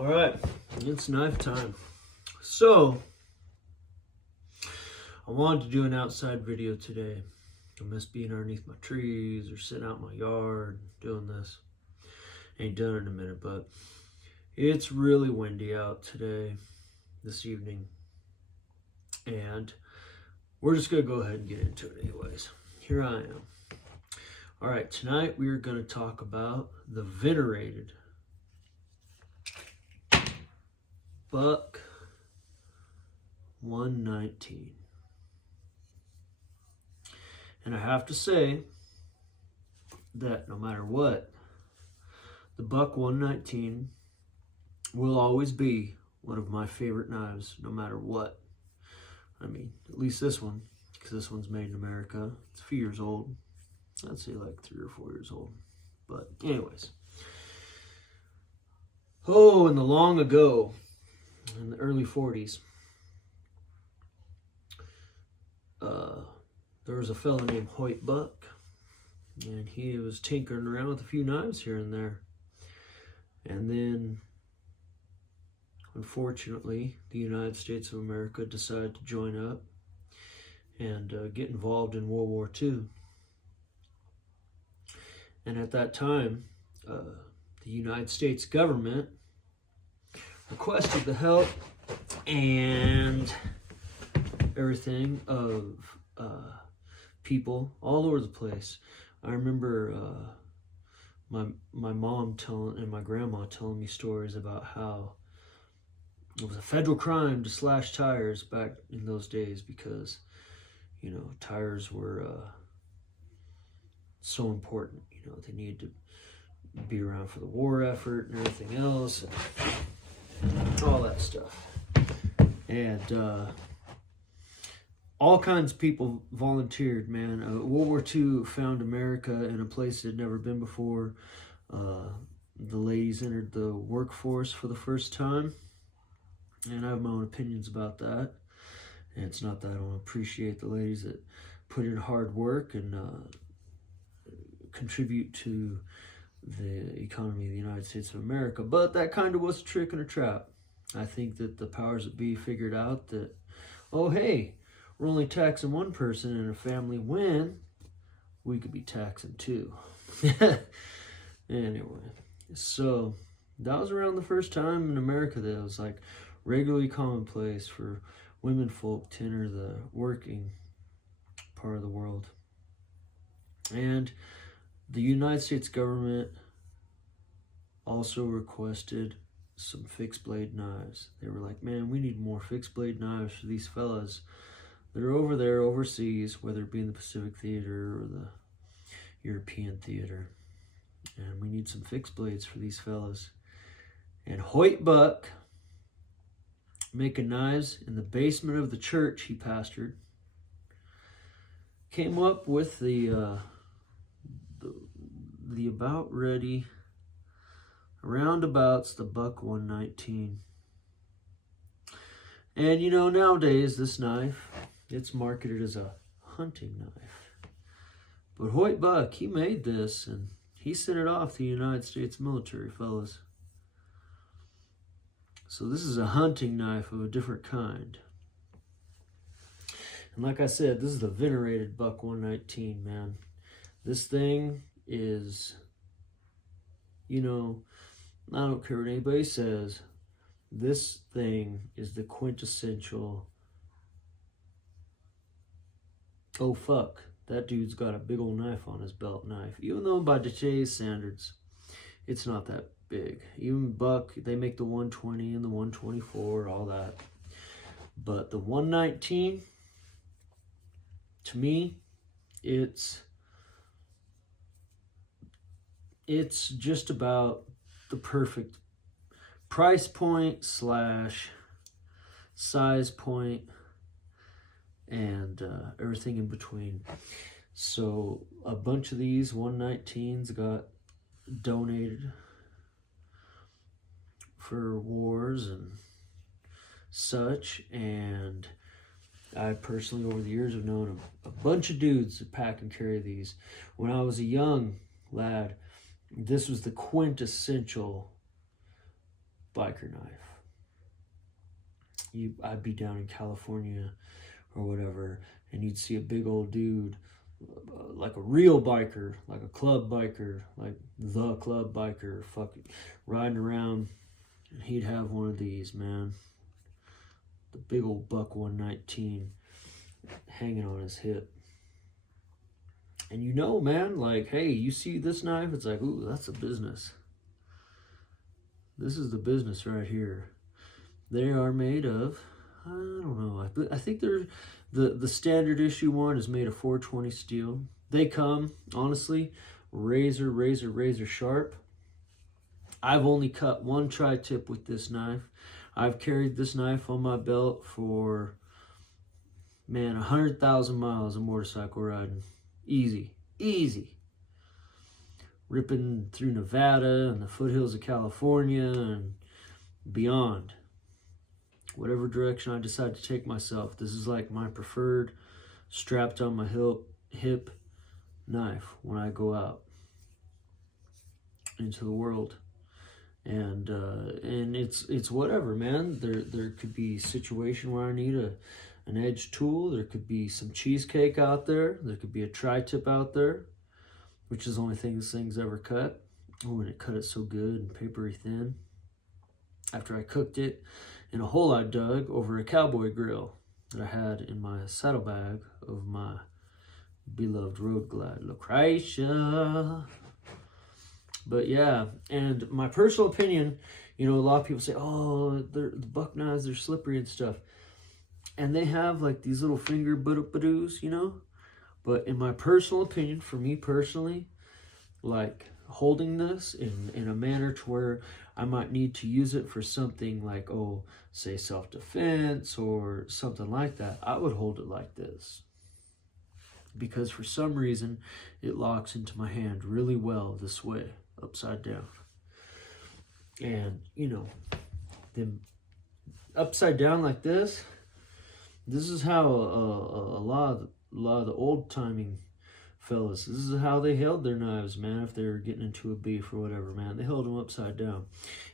All right, it's knife time. So, I wanted to do an outside video today. I miss being underneath my trees or sitting out in my yard doing this. Ain't done it in a minute, but it's really windy out today, this evening. And we're just going to go ahead and get into it anyways. Here I am. All right, tonight we are going to talk about the venerated buck 119. And I have to say that no matter what, the buck 119 will always be one of my favorite knives, no matter what. I mean, at least this one, because this one's made in America. It's a few years old. I'd say like 3 or 4 years old. But anyways. Oh, in the long ago, in the early 40s, there was a fellow named Hoyt Buck, and he was tinkering around with a few knives here and there. And then, unfortunately, the United States of America decided to join up and get involved in World War II. And at that time, the United States government requested the help and everything of people all over the place. I remember my mom telling and my grandma telling me stories about how it was a federal crime to slash tires back in those days because, you know, tires were so important. You know, they needed to be around for the war effort and everything else, and all that stuff. And all kinds of people volunteered, man. World War II found America in a place it had never been before. The ladies entered the workforce for the first time. And I have my own opinions about that. And it's not that I don't appreciate the ladies that put in hard work and contribute to the economy of the United States of America. But that kind of was a trick and a trap. I think that the powers that be figured out that, oh, hey, we're only taxing one person in a family when we could be taxing two. Anyway, so that was around the first time in America that it was like regularly commonplace for women folk to enter the working part of the world. And the United States government also requested some fixed blade knives. They were like, man, we need more fixed blade knives for these fellas that are over there overseas, whether it be in the Pacific Theater or the European Theater. And we need some fixed blades for these fellas. And Hoyt Buck, making knives in the basement of the church he pastored, came up with the about ready roundabouts, the buck 119. And you know, nowadays this knife, it's marketed as a hunting knife. But Hoyt Buck, he made this and he sent it off to the United States military, fellas. So this is a hunting knife of a different kind. And like I said, this is the venerated buck 119, man. This thing is, you know, I don't care what anybody says, this thing is the quintessential, oh fuck, that dude's got a big old knife on his belt knife. Even though by today's standards, it's not that big. Even Buck, they make the 120 and the 124, all that. But the 119, to me, it's just about the perfect price point / size point and everything in between. So a bunch of these 119s got donated for wars and such, and I personally over the years have known a bunch of dudes that pack and carry these. When I was a young lad, this was the quintessential biker knife. I'd be down in California or whatever, and you'd see a big old dude, like a real biker, like a club biker, like the club biker, fucking riding around, and he'd have one of these, man. The big old buck 119 hanging on his hip. And you know, man, like, hey, you see this knife? It's like, ooh, that's a business. This is the business right here. They are made of, I don't know, I think they're, the standard issue one is made of 420 steel. They come, honestly, razor sharp. I've only cut one tri-tip with this knife. I've carried this knife on my belt for, man, 100,000 miles of motorcycle riding. Easy. Ripping through Nevada and the foothills of California and beyond. Whatever direction I decide to take myself, this is like my preferred strapped on my hip knife when I go out into the world. And it's whatever, man. There could be a situation where I need an edge tool. There could be some cheesecake out there. There could be a tri-tip out there, which is the only thing this thing's ever cut. Oh, and it cut it so good and papery thin. After I cooked it in a hole I dug over a cowboy grill that I had in my saddlebag of my beloved Road Glide Lucretia. But yeah, and my personal opinion, you know, a lot of people say, oh, the buck knives, they're slippery and stuff. And they have like these little finger ba-doos, you know? But in my personal opinion, for me personally, like holding this in a manner to where I might need to use it for something like, oh, say self-defense or something like that, I would hold it like this. Because for some reason, it locks into my hand really well this way, upside down. And, you know, then upside down like this is how a lot of the old-timing fellas, this is how they held their knives, man, if they were getting into a beef or whatever, man. They held them upside down.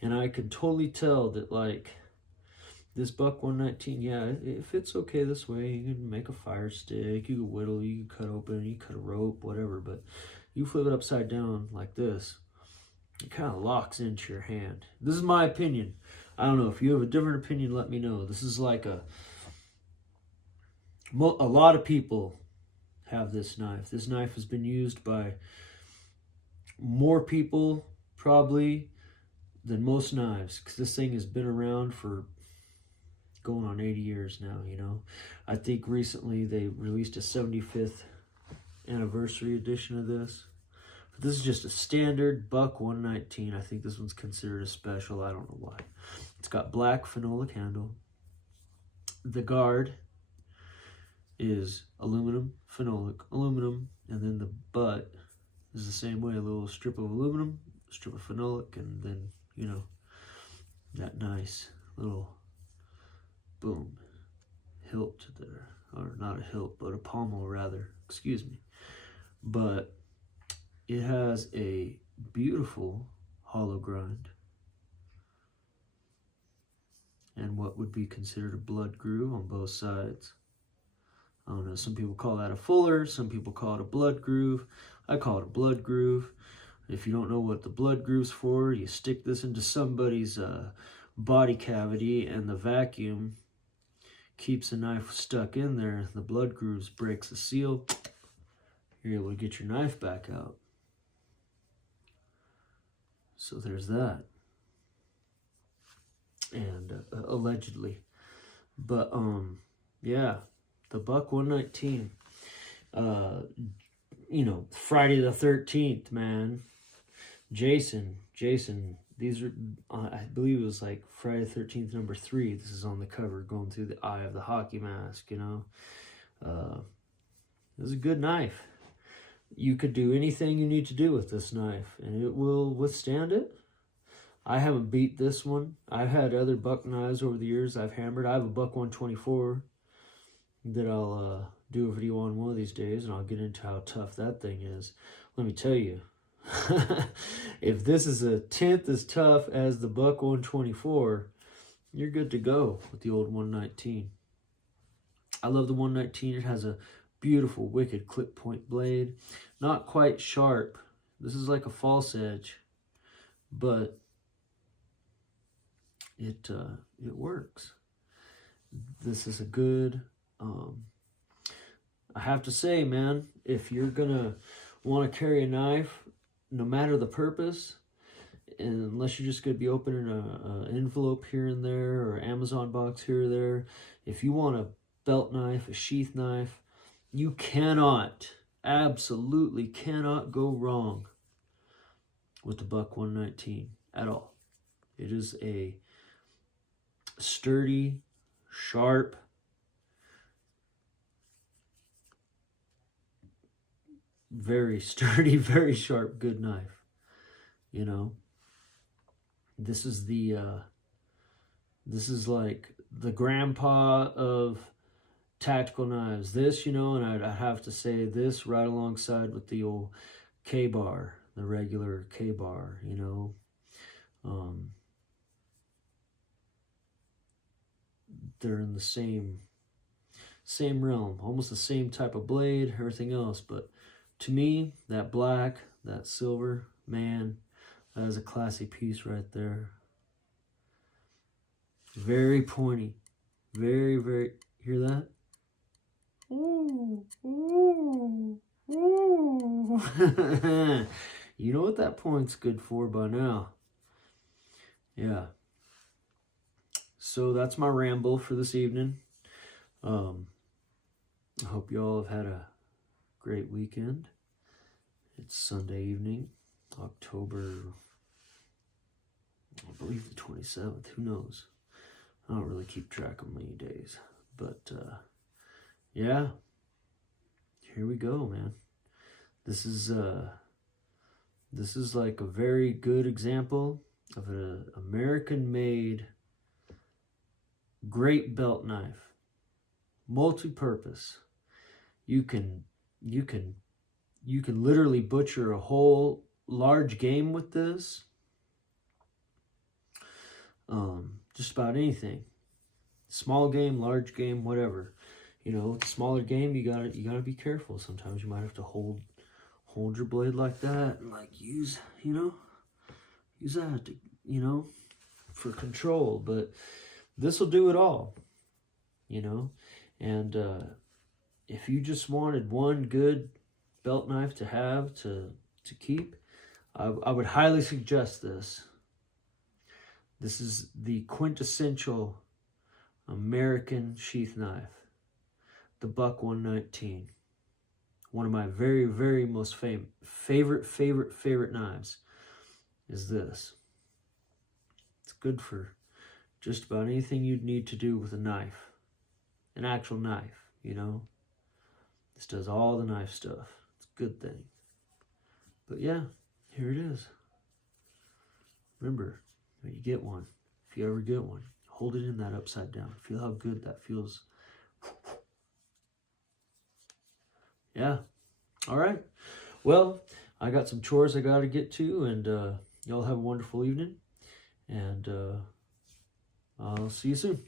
And I could totally tell that, like, this buck 119, yeah, it fits okay this way. You can make a fire stick, you can whittle, you can cut open, you can cut a rope, whatever. But you flip it upside down like this, it kind of locks into your hand. This is my opinion. I don't know. If you have a different opinion, let me know. This is like a lot of people have this knife. This knife has been used by more people probably than most knives, because this thing has been around for going on 80 years now, you know. I think recently they released a 75th anniversary edition of this. But this is just a standard buck 119. I think this one's considered a special. I don't know why. It's got black phenolic handle. The guard is aluminum, phenolic, aluminum, and then the butt is the same way, a little strip of aluminum, strip of phenolic, and then, you know, that nice little boom hilt there, or not a hilt, but a pommel rather, excuse me. But it has a beautiful hollow grind and what would be considered a blood groove on both sides. I don't know, some people call that a fuller, some people call it a blood groove. I call it a blood groove. If you don't know what the blood groove's for, you stick this into somebody's body cavity and the vacuum keeps the knife stuck in there. The blood grooves breaks the seal. You're able to get your knife back out. So there's that. And allegedly. But yeah, the buck 119. You know, Friday the 13th, man. Jason, these are, I believe it was like Friday the 13th, number 3. This is on the cover, going through the eye of the hockey mask, you know. This is a good knife. You could do anything you need to do with this knife, and it will withstand it. I haven't beat this one. I've had other buck knives over the years I've hammered. I have a buck 124 that I'll do a video on one of these days, and I'll get into how tough that thing is. Let me tell you, If this is a tenth as tough as the Buck 124, you're good to go with the old 119. I love the 119. It has a beautiful, wicked clip point blade. Not quite sharp. This is like a false edge, but it works. This is a good, I have to say, man, if you're gonna want to carry a knife, no matter the purpose, unless you're just going to be opening an envelope here and there or Amazon box here or there, if you want a belt knife, a sheath knife, you cannot, absolutely cannot go wrong with the Buck 119 at all. It is a sturdy, sharp, very sturdy, very sharp, good knife. You know, this is like the grandpa of tactical knives. This, you know, and I'd have to say this right alongside with the old K-bar, the regular K-bar, you know. They're in the same realm, almost the same type of blade, everything else. But to me, that black, that silver, man, that is a classy piece right there. Very pointy. Very, very, hear that? Ooh, ooh, ooh. You know what that point's good for by now. Yeah. So that's my ramble for this evening. I hope you all have had a great weekend. It's Sunday evening, October, I believe the 27th. Who knows? I don't really keep track of many days. But, yeah. Here we go, man. This is like a very good example of an American-made great belt knife. Multi-purpose. You can literally butcher a whole large game with this. Just about anything. Small game, large game, whatever. You know, smaller game, you gotta be careful. Sometimes you might have to hold your blade like that and like use that to, you know, for control. But this will do it all, you know. And if you just wanted one good belt knife to have to keep, I would highly suggest this. This is the quintessential American sheath knife, the Buck 119. One of my very, very most favorite knives is this. It's good for just about anything you'd need to do with a knife, an actual knife, you know. This does all the knife stuff. It's a good thing. But yeah, here it is. Remember, when you get one, if you ever get one, hold it in that upside down. Feel how good that feels. Yeah. All right. Well, I got some chores I got to get to, and y'all have a wonderful evening. And I'll see you soon.